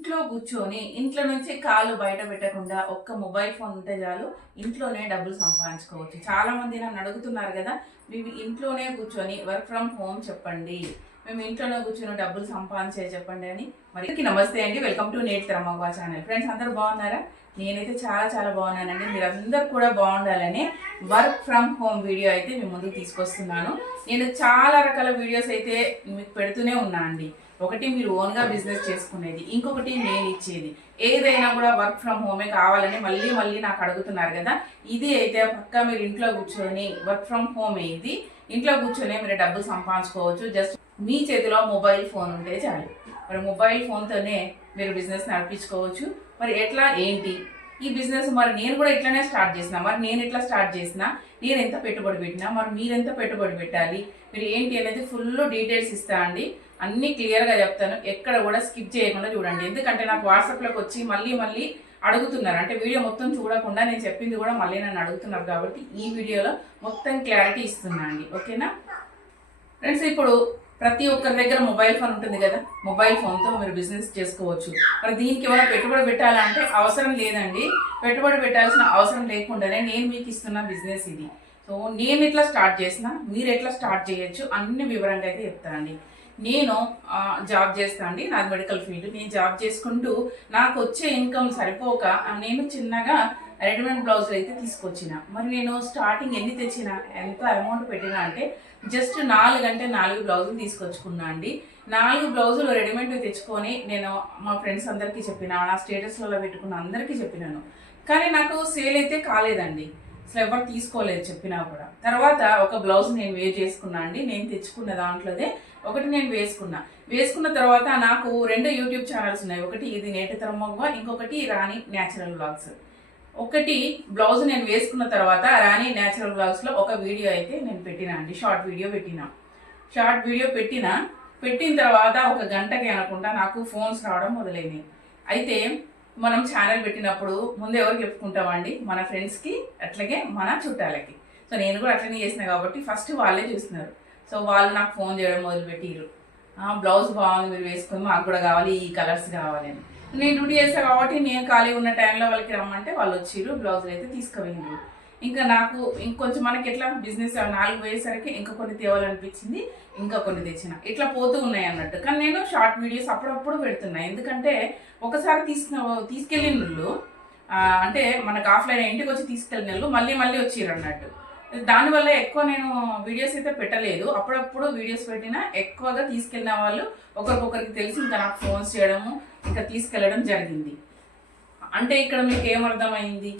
ఇంట్లో కూర్చొని ఇంట్లో నుంచి కాలు బయట పెట్టకుండా ఒక్క మొబైల్ ఫోన్ ఉంటే చాలు ఇంట్లోనే డబ్బులు సంపాదించుకోవచ్చు. చాలా మంది నన్ను అడుగుతున్నారు కదా, మేము ఇంట్లోనే కూర్చొని వర్క్ ఫ్రమ్ హోమ్ చెప్పండి, మేము ఇంట్లోనే కూర్చొని డబ్బులు సంపాదించే చెప్పండి అని. మరి నమస్తే అండి, వెల్కమ్ టు నేటి తరమవ్వ ఛానల్. ఫ్రెండ్స్ అందరూ బాగున్నారా? నేనైతే చాలా బాగున్నానండి. మీరు అందరు కూడా బాగుండాలని వర్క్ ఫ్రమ్ హోమ్ వీడియో అయితే మీ ముందుకు తీసుకొస్తున్నాను. నేను చాలా రకాల వీడియోస్ అయితే మీకు పెడుతూనే ఉన్నా అండి. ఒకటి మీరు ఓన్గా బిజినెస్ చేసుకునేది, ఇంకొకటి నేను ఇచ్చేది. ఏదైనా కూడా వర్క్ ఫ్రమ్ హోమే కావాలని మళ్ళీ నాకు అడుగుతున్నారు కదా. ఇది అయితే పక్కా మీరు ఇంట్లో కూర్చొని వర్క్ ఫ్రమ్ హోమ్ ఇది ఇంట్లో కూర్చొని మీరు డబ్బులు సంపాదించుకోవచ్చు. జస్ట్ మీ చేతిలో మొబైల్ ఫోన్ ఉంటే చాలు. మరి మొబైల్ ఫోన్తోనే మీరు బిజినెస్ నడిపించుకోవచ్చు. మరి ఎట్లా ఏంటి ఈ బిజినెస్? మరి నేను కూడా ఇట్లానే స్టార్ట్ చేసిన. మరి నేను ఎట్లా స్టార్ట్ చేసిన, నేను ఎంత పెట్టుబడి పెట్టినా, మరి మీరు ఎంత పెట్టుబడి పెట్టాలి, మీరు ఏంటి అనేది ఫుల్ డీటెయిల్స్ ఇస్తా అండి. అన్నీ క్లియర్గా చెప్తాను, ఎక్కడ కూడా స్కిప్ చేయకుండా చూడండి. ఎందుకంటే నాకు వాట్సాప్లోకి వచ్చి మళ్ళీ అడుగుతున్నారు, అంటే వీడియో మొత్తం చూడకుండా నేను చెప్పింది కూడా మళ్ళీ నన్ను అడుగుతున్నారు. కాబట్టి ఈ వీడియోలో మొత్తం క్లారిటీ ఇస్తున్నా అండి. ఓకేనా ఫ్రెండ్స్? ఇప్పుడు ప్రతి ఒక్కరి దగ్గర మొబైల్ ఫోన్ ఉంటుంది కదా. మొబైల్ ఫోన్తో మీరు బిజినెస్ చేసుకోవచ్చు. మరి దీనికి ఏమైనా పెట్టుబడి పెట్టాలంటే అవసరం లేదండి. పెట్టుబడి పెట్టాల్సిన అవసరం లేకుండానే నేను మీకు ఇస్తున్న బిజినెస్ ఇది. సో నేను ఎట్లా స్టార్ట్ చేసినా, మీరు ఎట్లా స్టార్ట్ చేయొచ్చు అన్ని వివరంగా అయితే చెప్తానండి. నేను జాబ్ చేస్తాను అండి, నాది మెడికల్ ఫీల్డ్. నేను జాబ్ చేసుకుంటూ నాకు వచ్చే ఇన్కమ్ సరిపోక నేను చిన్నగా రెడీమేడ్ బ్లౌజులు అయితే తీసుకొచ్చిన. మరి నేను స్టార్టింగ్ ఎన్ని తెచ్చిన, ఎంత అమౌంట్ పెట్టినా అంటే జస్ట్ 4 బ్లౌజులు తీసుకొచ్చుకున్నా అండి. 4 బ్లౌజులు రెడీమేడ్ తెచ్చుకొని నేను మా ఫ్రెండ్స్ అందరికీ చెప్పిన, నా స్టేటస్లలో పెట్టుకున్న అందరికీ చెప్పినాను. కానీ నాకు సేల్ అయితే కాలేదండి. అసలు ఎవరు తీసుకోలేదు చెప్పినా కూడా. తర్వాత ఒక బ్లౌజ్ నేను వేర్ చేసుకున్నా అండి. నేను తెచ్చుకున్న దాంట్లోదే ఒకటి నేను వేసుకున్న తర్వాత నాకు 2 యూట్యూబ్ ఛానల్స్ ఉన్నాయి. ఒకటి ఇది నేటి తరమవ్వ, ఇంకొకటి రాణి న్యాచురల్ వ్లాగ్స్. ఒకటి బ్లౌజ్ నేను వేసుకున్న తర్వాత రాణి న్యాచురల్ వ్లాగ్స్లో ఒక వీడియో అయితే నేను పెట్టినా అండి. షార్ట్ వీడియో పెట్టిన తర్వాత ఒక గంటకి అనుకుంటా నాకు ఫోన్స్ రావడం మొదలైనవి. అయితే మనం ఛానల్ పెట్టినప్పుడు ముందు ఎవరికి చెప్పుకుంటామండి? మన ఫ్రెండ్స్కి, అట్లాగే మన చుట్టాలకి. సో నేను కూడా అట్లనే చేసిన కాబట్టి ఫస్ట్ వాళ్ళే చూస్తున్నారు. సో వాళ్ళు నాకు ఫోన్ చేయడం మొదలుపెట్టిర్రు, బ్లౌజ్ బాగుంది, మీరు వేసుకొని మాకు కూడా కావాలి, ఈ కలర్స్ కావాలి అని. నేను డ్యూటీ చేస్తాను కాబట్టి నేను ఖాళీ ఉన్న టైంలో వాళ్ళకి రమ్మంటే వాళ్ళు వచ్చిర్రు, బ్లౌజులు అయితే తీసుకుపోయినారు. ఇంకా నాకు ఇంకొంచెం మనకి ఎట్లా బిజినెస్ 4 పోయేసరికి ఇంకా కొన్ని తేవాలనిపించింది, ఇంకా కొన్ని తెచ్చిన. ఇట్లా పోతూ ఉన్నాయి అన్నట్టు. కానీ నేను షార్ట్ వీడియోస్ అప్పుడప్పుడు పెడుతున్నా. ఎందుకంటే ఒకసారి తీసుకెళ్ళిన వాళ్ళు, అంటే మనకు ఆఫ్లైన్ ఇంటికి వచ్చి తీసుకెళ్ళిన వాళ్ళు మళ్ళీ వచ్చిర్రు అన్నట్టు. దానివల్ల ఎక్కువ నేను వీడియోస్ అయితే పెట్టలేదు. అప్పుడప్పుడు వీడియోస్ పెట్టినా ఎక్కువగా తీసుకెళ్ళిన వాళ్ళు ఒకరికొకరికి తెలిసి ఇంకా నాకు ఫోన్స్ చేయడము, ఇంకా తీసుకెళ్ళడం జరిగింది. అంటే ఇక్కడ మీకు ఏమర్థమైంది?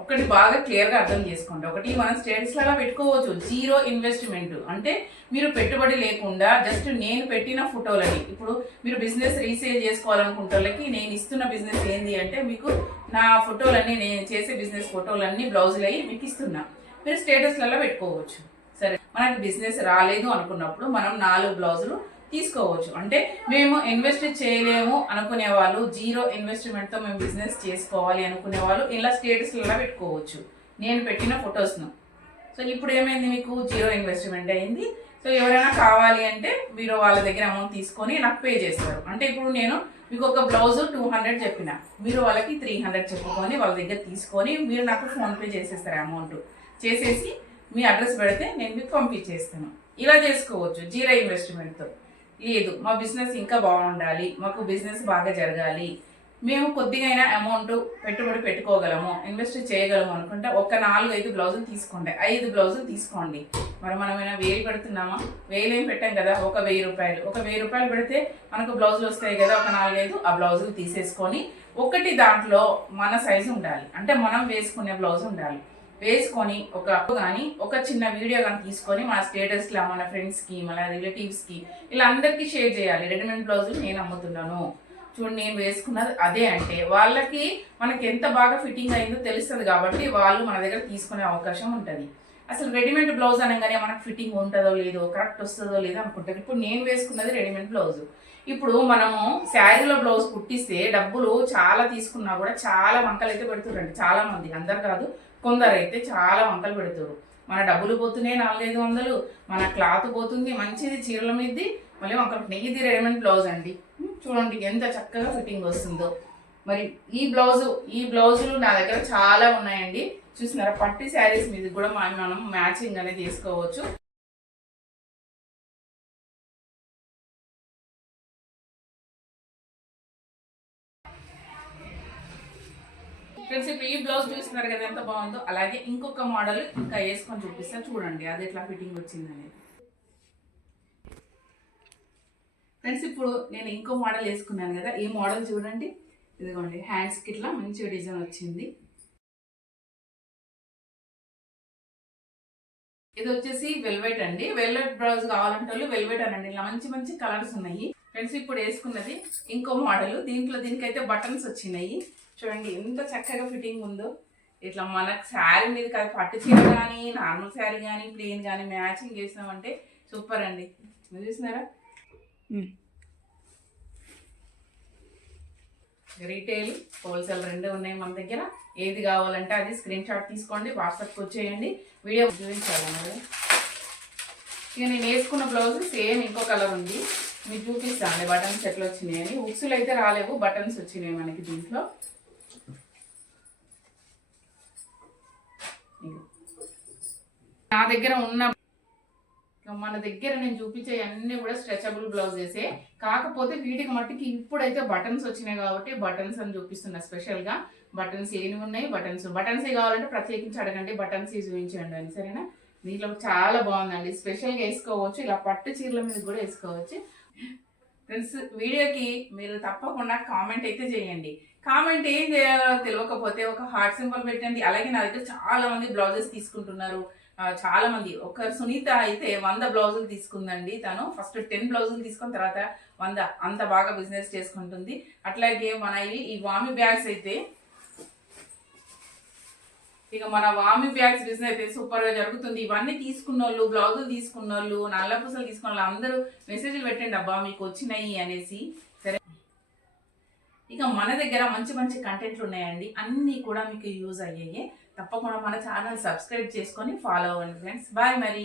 ఒకటి బాగా క్లియర్గా అర్థం చేసుకోండి. ఒకటి మనం స్టేటస్లలో పెట్టుకోవచ్చు, 0 ఇన్వెస్ట్మెంట్. అంటే మీరు పెట్టుబడి లేకుండా జస్ట్ నేను పెట్టిన ఫోటోలని, ఇప్పుడు మీరు బిజినెస్ రీసేల్ చేసుకోవాలనుకుంటే నేను ఇస్తున్న బిజినెస్ ఏంటి అంటే మీకు నా ఫోటోలన్నీ, నేను చేసే బిజినెస్ ఫోటోలన్నీ బ్లౌజులు అయ్యి మీకు ఇస్తున్నా. మీరు స్టేటస్లలో పెట్టుకోవచ్చు. సరే, మనకి బిజినెస్ రాలేదు అనుకున్నప్పుడు మనం 4 బ్లౌజులు తీసుకోవచ్చు. అంటే మేము ఇన్వెస్ట్ చేయలేము అనుకునే వాళ్ళు, 0 ఇన్వెస్ట్మెంట్తో మేము బిజినెస్ చేసుకోవాలి అనుకునే వాళ్ళు ఇలా స్టేటస్లలో పెట్టుకోవచ్చు నేను పెట్టిన ఫొటోస్ను. సో ఇప్పుడు ఏమైంది, మీకు 0 ఇన్వెస్ట్మెంట్ అయింది. సో ఎవరైనా కావాలి అంటే మీరు వాళ్ళ దగ్గర అమౌంట్ తీసుకొని నాకు పే చేస్తారు. అంటే ఇప్పుడు నేను మీకు ఒక బ్లౌజ్ 200 చెప్పిన, మీరు వాళ్ళకి 300 చెప్పుకొని వాళ్ళ దగ్గర తీసుకొని మీరు నాకు ఫోన్పే చేసేస్తారు. అమౌంట్ చేసేసి మీ అడ్రస్ పెడితే నేను మీకు పంపించేస్తాను. ఇలా చేసుకోవచ్చు 0 ఇన్వెస్ట్మెంట్తో. లేదు, మా బిజినెస్ ఇంకా బాగుండాలి, మాకు బిజినెస్ బాగా జరగాలి, మేము కొద్దిగా అమౌంట్ పెట్టుబడి పెట్టుకోగలము, ఇన్వెస్ట్ చేయగలము అనుకుంటే ఒక 4-5 బ్లౌజులు తీసుకోండి, 5 బ్లౌజులు తీసుకోండి. మరి మనమైనా 1000 పెడుతున్నామా? 1000 ఏం పెట్టాం కదా, ఒక 1000 రూపాయలు. ఒక 1000 రూపాయలు పెడితే మనకు బ్లౌజులు వస్తాయి కదా, ఒక 4-5 ఆ బ్లౌజులు తీసేసుకొని ఒకటి దాంట్లో మన సైజు ఉండాలి, అంటే మనం వేసుకునే బ్లౌజ్ ఉండాలి. వేసుకొని ఒక చిన్న వీడియో కానీ తీసుకొని మన స్టేటస్లో మన ఫ్రెండ్స్కి, మన రిలేటివ్స్కి ఇలా అందరికీ షేర్ చేయాలి. రెడీమేడ్ బ్లౌజులు నేను అమ్ముతున్నాను, చూడండి నేను వేసుకున్నది అదే. అంటే వాళ్ళకి మనకి ఎంత బాగా ఫిట్టింగ్ అయిందో తెలుస్తుంది కాబట్టి వాళ్ళు మన దగ్గర తీసుకునే అవకాశం ఉంటుంది. అసలు రెడీమేడ్ బ్లౌజ్ అనగానే మనకు ఫిట్టింగ్ ఉంటుందో లేదో, కరెక్ట్ వస్తుందో లేదో అనుకుంటారు. ఇప్పుడు నేను వేసుకున్నది రెడీమేడ్ బ్లౌజు. ఇప్పుడు మనము శారీలో బ్లౌజ్ కుట్టిస్తే డబ్బులు చాలా తీసుకున్నా కూడా చాలా వంకలు అయితే పెడుతుర్రండి చాలా మంది. అందరు కాదు, కొందరు అయితే చాలా వంకలు పెడుతురు. మన డబ్బులు పోతున్నాయి 400-500, మన క్లాత్ పోతుంది మంచిది, చీరల మీది మళ్ళీ వంకలు. ఇది రెడీమేడ్ బ్లౌజ్ అండి. చూడండి ఎంత చక్కగా ఫిట్టింగ్ వస్తుందో. మరి ఈ బ్లౌజులు నా దగ్గర చాలా ఉన్నాయండి. చూస్తున్నారా, పట్టు శారీస్ మీద కూడా మనం మ్యాచింగ్ అనేది తీసుకోవచ్చు. ఫ్రెండ్స్ ఇప్పుడు ఈ బ్లౌజ్ చూస్తున్నారు కదా ఎంత బాగుందో. అలాగే ఇంకొక మోడల్ ఇంకా వేసుకొని చూపిస్తాను చూడండి అది ఎట్లా ఫిట్టింగ్ వచ్చిందని. ఫ్రెండ్స్ ఇప్పుడు నేను ఇంకో మోడల్ వేసుకున్నాను కదా, ఈ మోడల్ చూడండి. ఇదిగోండి హ్యాండ్స్కి ఇట్లా మంచి డిజైన్ వచ్చింది. ఇది వచ్చేసి వెల్వెట్ అండి. వెల్వెట్ బ్లౌజ్ కావాలంటే వెల్వెట్ అనండి. ఇలా మంచి మంచి కలర్స్ ఉన్నాయి. ఫ్రెండ్స్ ఇప్పుడు వేసుకున్నది ఇంకో మోడల్. దీనికైతే బటన్స్ వచ్చినాయి. చూడండి ఎంత చక్కగా ఫిట్టింగ్ ఉందో. ఇట్లా మనకు శారీ మీద కాదు, పట్టు చీర కానీ నార్మల్ శారీ కానీ ప్లెయిన్ కానీ మ్యాచింగ్ చేసినామంటే సూపర్ అండి. మీరు చూసినారా? రీటైల్ హోల్సేల్ రెండు ఉన్నాయి మన దగ్గర. ఏది కావాలంటే అది స్క్రీన్ షాట్ తీసుకోండి, వాట్సాప్కి వచ్చేయండి. వీడియో చూపించాలి. ఇక నేను వేసుకున్న బ్లౌజ్ సేమ్ ఇంకో కలర్ ఉంది, మీకు చూపిస్తాను బటన్స్ ఎట్లా వచ్చినాయని. ఉక్సులు అయితే రాలేవు, బటన్స్ వచ్చినాయి మనకి దీంట్లో. నా దగ్గర ఉన్న మన దగ్గర నేను చూపించే అన్ని కూడా స్ట్రెచబుల్ బ్లౌజెసే. కాకపోతే వీటికి మట్టికి ఇప్పుడైతే బటన్స్ వచ్చినాయి కాబట్టి బటన్స్ అని చూపిస్తున్నా స్పెషల్గా. బటన్స్ ఏమి ఉన్నాయి, బటన్స్ కావాలంటే ప్రత్యేకించి అడగండి, బటన్స్ చూపించండి అని. సరేనా? దీంట్లో చాలా బాగుందండి, స్పెషల్గా వేసుకోవచ్చు. ఇలా పట్టు చీరల మీద కూడా వేసుకోవచ్చు. ఫ్రెండ్స్ వీడియోకి మీరు తప్పకుండా కామెంట్ అయితే చేయండి. కామెంట్ ఏం చేయాలో తెలియకపోతే ఒక హార్ట్ సింబల్ పెట్టండి. అలాగే నా దగ్గర చాలా మంది బ్లౌజెస్ తీసుకుంటున్నారు. చాలా మంది. ఒక సునీత అయితే 100 బ్లౌజులు తీసుకుందండి. తను ఫస్ట్ 10 బ్లౌజులు తీసుకున్న తర్వాత 100 అంత బాగా బిజినెస్ చేసుకుంటుంది. అట్లాగే మన ఈ వామి బ్యాగ్స్ అయితే ఇక మన వామి బ్యాగ్స్ బిజినెస్ అయితే సూపర్ గా జరుగుతుంది. ఇవన్నీ తీసుకున్న వాళ్ళు, బ్లౌజులు తీసుకున్న వాళ్ళు, నల్ల పూసలు తీసుకున్న వాళ్ళు అందరూ మెసేజ్లు పెట్టండి అబ్బా మీకు వచ్చినాయి అనేసి. సరే, ఇక మన దగ్గర మంచి మంచి కంటెంట్లు ఉన్నాయండి. అన్నీ కూడా మీకు యూజ్ అయ్యాయి. తప్పకుండా మన ఛానల్ సబ్స్క్రైబ్ చేసుకొని ఫాలో అవ్వండి ఫ్రెండ్స్. బాయ్ మరి.